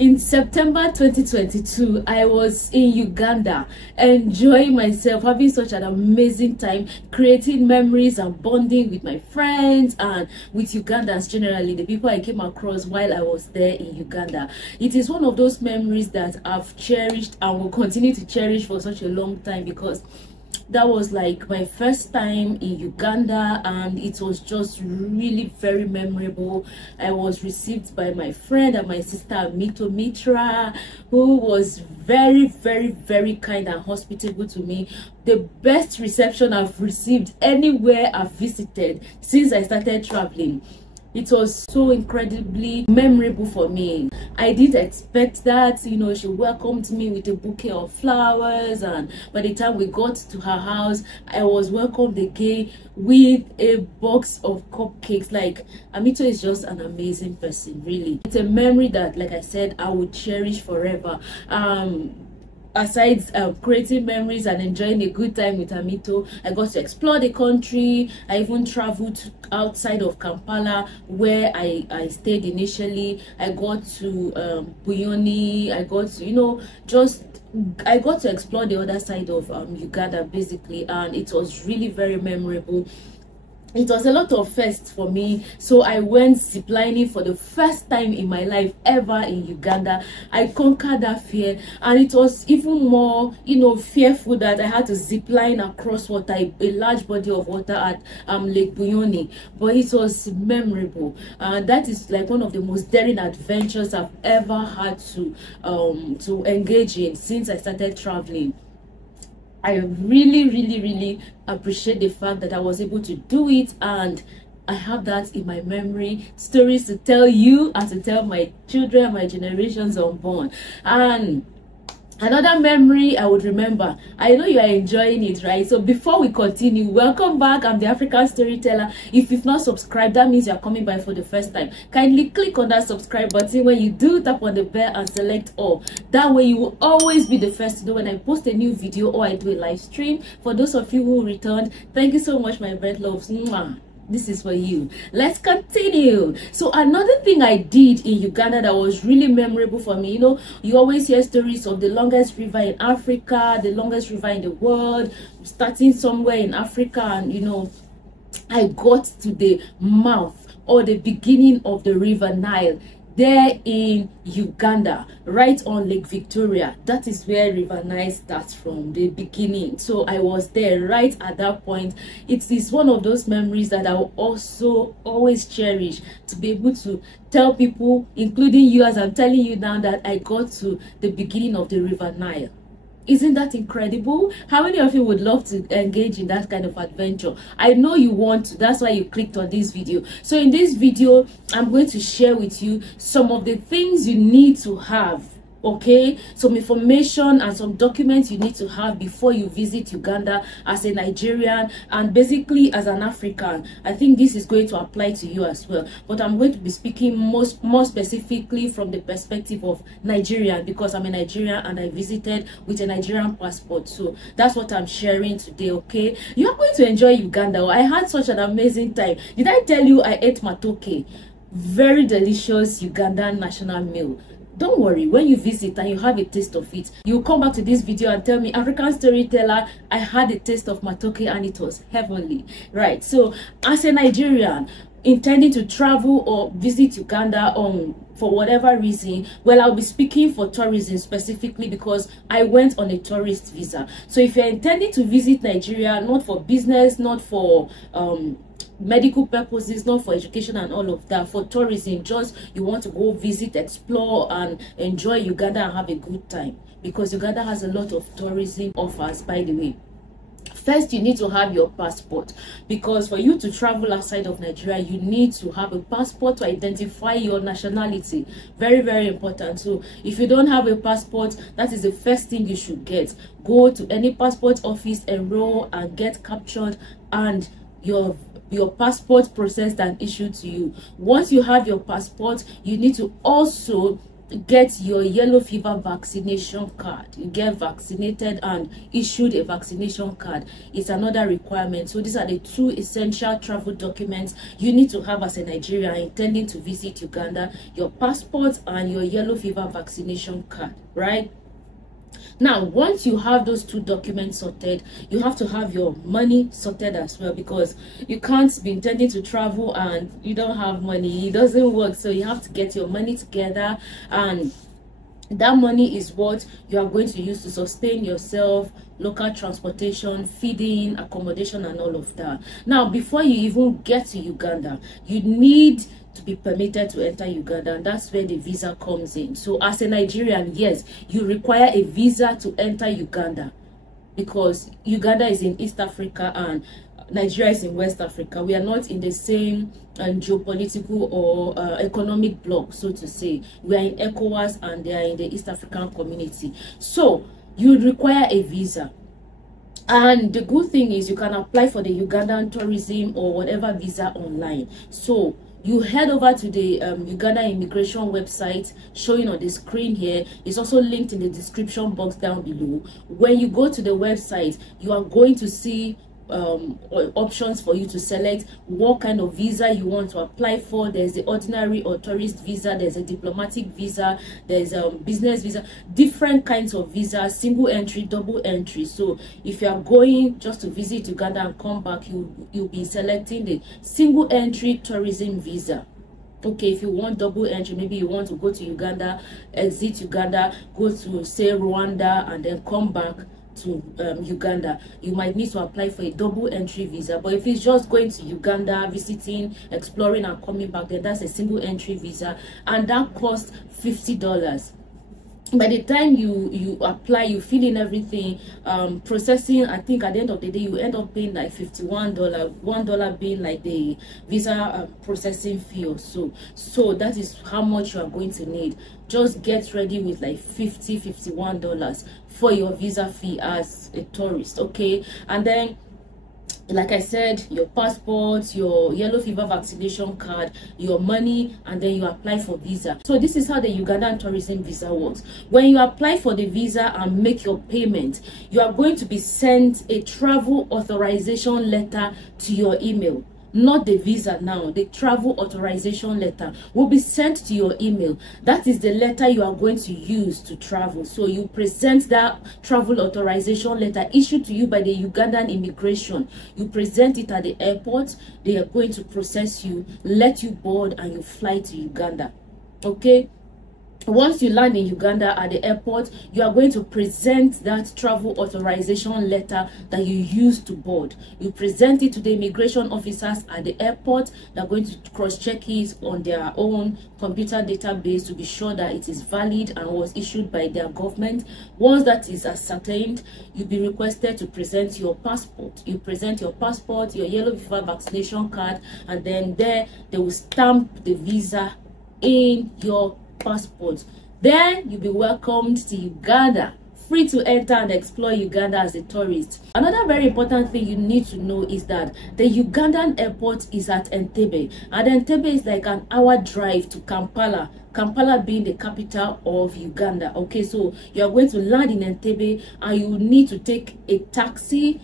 In September 2022, I was in Uganda, enjoying myself, having such an amazing time, creating memories and bonding with my friends and with Ugandans generally, the people I came across while I was there in Uganda. It is one of those memories that I've cherished and will continue to cherish for such a long time, because that was like my first time in Uganda and it was just really very memorable. I was received by my friend and my sister Mitra, who was very kind and hospitable to me. The best reception I've received anywhere I've visited since I started traveling. It was so incredibly memorable for me. I didn't expect that, you know. She welcomed me with a bouquet of flowers, and by the time we got to her house, I was welcomed again with a box of cupcakes. Like, Amito is just an amazing person, really. It's a memory that, like I said, I would cherish forever. Aside creating memories and enjoying a good time with Amito, I got to explore the country. I even traveled outside of Kampala, where I stayed initially. I got to Buyoni. I got to, you know, I got to explore the other side of Uganda basically, and it was really very memorable. It was a lot of firsts for me. So I went ziplining for the first time in my life ever in Uganda. I conquered that fear, and it was even more, you know, fearful that I had to zipline across water, a large body of water at Lake Buyoni. But it was memorable. That is like one of the most daring adventures I've ever had to engage in since I started traveling. I really appreciate the fact that I was able to do it, and I have that in my memory, stories to tell you and to tell my children, my generations unborn. And another memory I would remember. I know you are enjoying it, right? So before we continue, welcome back. I'm the African Storyteller. If you've not subscribed, that means you're coming by for the first time. Kindly click on that subscribe button. When you do, tap on the bell and select all. That way you will always be the first to know when I post a new video or I do a live stream. For those of you who returned, thank you so much, my red loves. Mwah. This is for you. Let's continue. So another thing I did in Uganda that was really memorable for me, you know, you always hear stories of the longest river in Africa, the longest river in the world, starting somewhere in Africa, and you know, I got to the mouth or the beginning of the river Nile there in Uganda, right on Lake Victoria. That is where River Nile starts from, the beginning. So I was there right at that point. It is one of those memories that I will also always cherish, to be able to tell people, including you, as I'm telling you now, that I got to the beginning of the River Nile. Isn't that incredible? How many of you would love to engage in that kind of adventure? I know you want to. That's why you clicked on this video. So in this video, I'm going to share with you some of the things you need to have. Okay, some information and some documents you need to have before you visit Uganda as a Nigerian and basically as an African. I think this is going to apply to you as well, but I'm going to be speaking more specifically from the perspective of Nigerian, because I'm a Nigerian and I visited with a Nigerian passport. So that's what I'm sharing today. Okay, you're going to enjoy Uganda. I had such an amazing time. Did I tell you I ate matoke? Very delicious Ugandan national meal. Don't worry, when you visit and you have a taste of it, you'll come back to this video and tell me, African Storyteller, I had a taste of matoke and it was heavenly. Right, so as a Nigerian intending to travel or visit Uganda for whatever reason, well, I'll be speaking for tourism specifically because I went on a tourist visa. So if you're intending to visit Nigeria, not for business, not for medical purposes, not for education and all of that, for tourism, just you want to go visit, explore and enjoy Uganda and have a good time, because Uganda has a lot of tourism offers, by the way. First, you need to have your passport, because for you to travel outside of Nigeria, you need to have a passport to identify your nationality. Very important. So if you don't have a passport, that is the first thing you should get. Go to any passport office, enroll and get captured, and your passport processed and issued to you. Once you have your passport, you need to also get your yellow fever vaccination card. You get vaccinated and issued a vaccination card. It's another requirement. So these are the two essential travel documents you need to have as a Nigerian intending to visit Uganda: your passport and your yellow fever vaccination card, right? Now, once you have those two documents sorted, you have to have your money sorted as well, because you can't be intending to travel and you don't have money. It doesn't work. So you have to get your money together, and that money is what you are going to use to sustain yourself, local transportation, feeding, accommodation, and all of that. Now, before you even get to Uganda, you need to be permitted to enter Uganda, and that's where the visa comes in. So as a Nigerian, yes, you require a visa to enter Uganda, because Uganda is in East Africa and Nigeria is in West Africa. We are not in the same geopolitical or economic bloc, so to say. We are in ECOWAS and they are in the East African community. So you require a visa. And the good thing is you can apply for the Ugandan tourism or whatever visa online. So you head over to the Uganda immigration website showing on the screen here. It's also linked in the description box down below. When you go to the website, you are going to see options for you to select what kind of visa you want to apply for. There's the ordinary or tourist visa, there's a diplomatic visa, there's a business visa, different kinds of visas, single entry, double entry. So if you are going just to visit Uganda and come back, you'll be selecting the single entry tourism visa. Okay, if you want double entry, maybe you want to go to Uganda, exit Uganda, go to say Rwanda, and then come back to Uganda, you might need to apply for a double entry visa. But if it's just going to Uganda, visiting, exploring, and coming back, then that's a single entry visa, and that costs $50. By the time you apply, you fill in everything, processing, I think at the end of the day you end up paying like $51, $1 being like the visa processing fee or so. So that is how much you are going to need. Just get ready with like $51 for your visa fee as a tourist. Okay, and then, like I said, your passport, your yellow fever vaccination card, your money, and then you apply for visa. So this is how the Ugandan tourism visa works. When you apply for the visa and make your payment, you are going to be sent a travel authorization letter to your email. Not the visa now, the travel authorization letter will be sent to your email. That is the letter you are going to use to travel. So you present that travel authorization letter issued to you by the Ugandan immigration. You present it at the airport. They are going to process you, let you board, and you fly to Uganda. Okay, once you land in Uganda at the airport, you are going to present that travel authorization letter that you used to board. You present it to the immigration officers at the airport. They're going to cross-check it on their own computer database to be sure that it is valid and was issued by their government. Once that is ascertained, you'll be requested to present your passport. You present your passport, your yellow fever vaccination card, and then there they will stamp the visa in your passport. Then you'll be welcomed to Uganda, free to enter and explore Uganda as a tourist. Another very important thing you need to know is that the Ugandan airport is at Entebbe, and Entebbe is like an hour drive to Kampala. Kampala being the capital of Uganda. Okay, so you are going to land in Entebbe and you need to take a taxi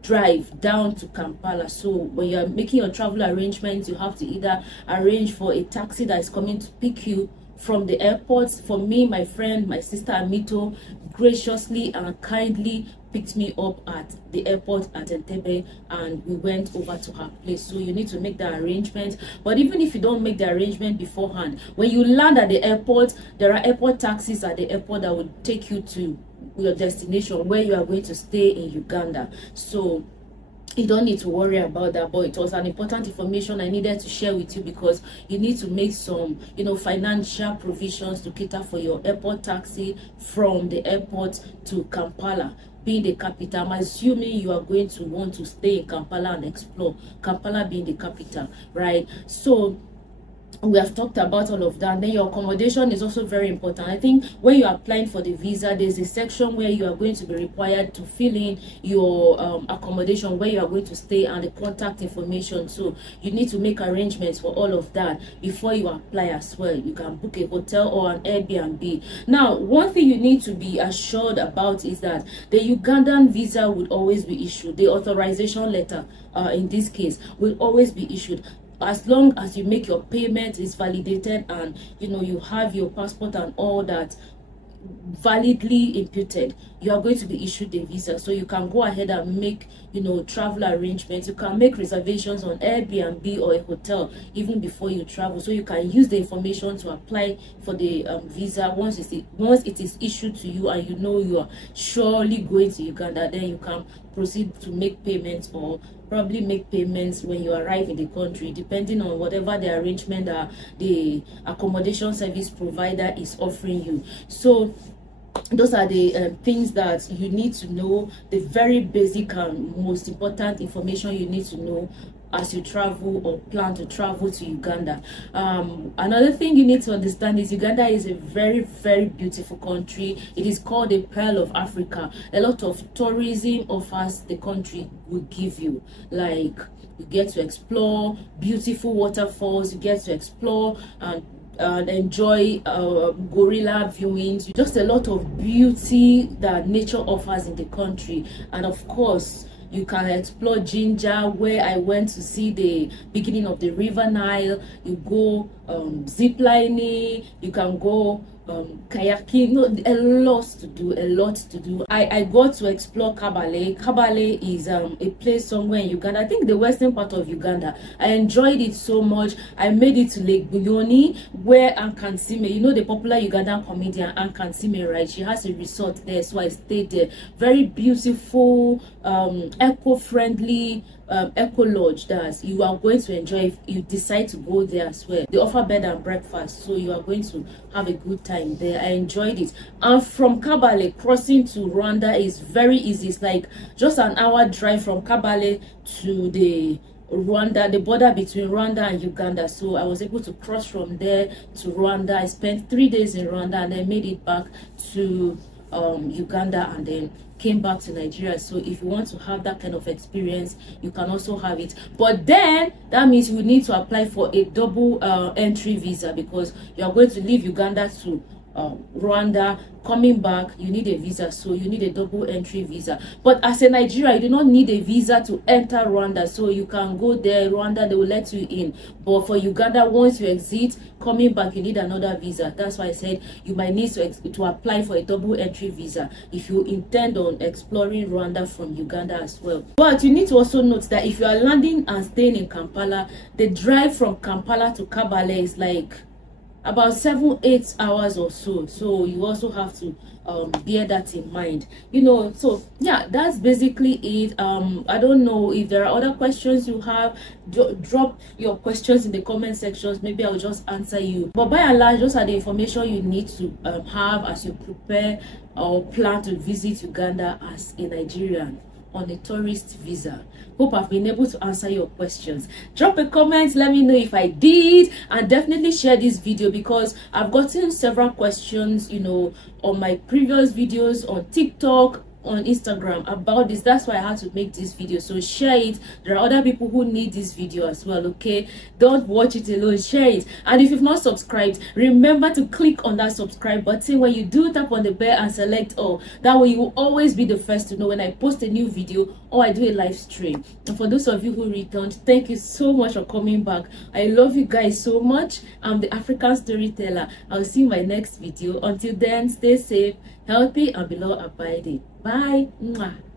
drive down to Kampala. So when you're making your travel arrangements, you have to either arrange for a taxi that is coming to pick you from the airport. For me, my friend, my sister Amito graciously and kindly picked me up at the airport at Entebbe, and we went over to her place. So you need to make the arrangement. But even if you don't make the arrangement beforehand, when you land at the airport, there are airport taxis at the airport that will take you to your destination where you are going to stay in Uganda. So you don't need to worry about that. But it was an important information I needed to share with you, because you need to make some, financial provisions to cater for your airport taxi from the airport to Kampala, being the capital. I'm assuming you are going to want to stay in Kampala and explore, Kampala being the capital, right? So we have talked about all of that. And then your accommodation is also very important. I think when you're applying for the visa, there's a section where you are going to be required to fill in your accommodation, where you are going to stay, and the contact information. So you need to make arrangements for all of that before you apply as well. You can book a hotel or an Airbnb. Now, one thing you need to be assured about is that the Ugandan visa would always be issued. The authorization letter, in this case, will always be issued. As long as you make your payment is validated, and you have your passport and all that validly imputed, you are going to be issued a visa. So you can go ahead and make travel arrangements. You can make reservations on Airbnb or a hotel even before you travel, so you can use the information to apply for the visa. Once it is issued to you and you are surely going to Uganda, then you can proceed to make payments, or probably make payments when you arrive in the country, depending on whatever the arrangement that the accommodation service provider is offering you. So those are the things that you need to know, the very basic and most important information you need to know as you travel or plan to travel to Uganda. Another thing you need to understand is Uganda is a very, very beautiful country. It is called a pearl of Africa. A lot of tourism offers the country will give you, like you get to explore beautiful waterfalls, you get to explore and enjoy gorilla viewings, just a lot of beauty that nature offers in the country. And of course, you can explore Jinja, where I went to see the beginning of the River Nile. You go zip lining, you can go kayaking. A lot to do. I got to explore Kabale. Kabale is a place somewhere in Uganda, I think the western part of Uganda. I enjoyed it so much. I made it to Lake Buyoni, where Ankansime, the popular Ugandan comedian Ankansime, right? She has a resort there, so I stayed there. Very beautiful, eco-friendly eco lodge that you are going to enjoy if you decide to go there as well. They offer bed and breakfast, so you are going to have a good time there. I enjoyed it. And from Kabale, crossing to Rwanda is very easy. It's like just an hour drive from Kabale to the border between Rwanda and Uganda. So I was able to cross from there to Rwanda. I spent 3 days in Rwanda and I made it back to Uganda, and then came back to Nigeria. So if you want to have that kind of experience, you can also have it. But then that means you need to apply for a double entry visa, because you are going to leave Uganda to Rwanda. Coming back, you need a visa, so you need a double entry visa. But as a Nigerian, you do not need a visa to enter Rwanda, so you can go there. Rwanda, they will let you in. But for Uganda, once you exit, coming back, you need another visa. That's why I said you might need to apply for a double entry visa if you intend on exploring Rwanda from Uganda as well. But you need to also note that if you are landing and staying in Kampala, the drive from Kampala to Kabale is like about 7-8 hours or so. So you also have to bear that in mind, so yeah, that's basically it. I don't know if there are other questions you have. Drop your questions in the comment sections, maybe I'll just answer you. But by and large, those are the information you need to have as you prepare or plan to visit Uganda as a Nigerian on a tourist visa. Hope I've been able to answer your questions. Drop a comment, let me know if I did, and definitely share this video, because I've gotten several questions on my previous videos on TikTok, on Instagram about this. That's why I had to make this video. So share it. There are other people who need this video as well. Okay, don't watch it alone, share it. And if you've not subscribed, remember to click on that subscribe button. When you do, tap on the bell and select all. That way you will always be the first to know when I post a new video or I do a live stream. And for those of you who returned, thank you so much for coming back. I love you guys so much. I'm the African storyteller. I'll see you in my next video. Until then, stay safe, healthy, and below abiding. Bye. Mwah.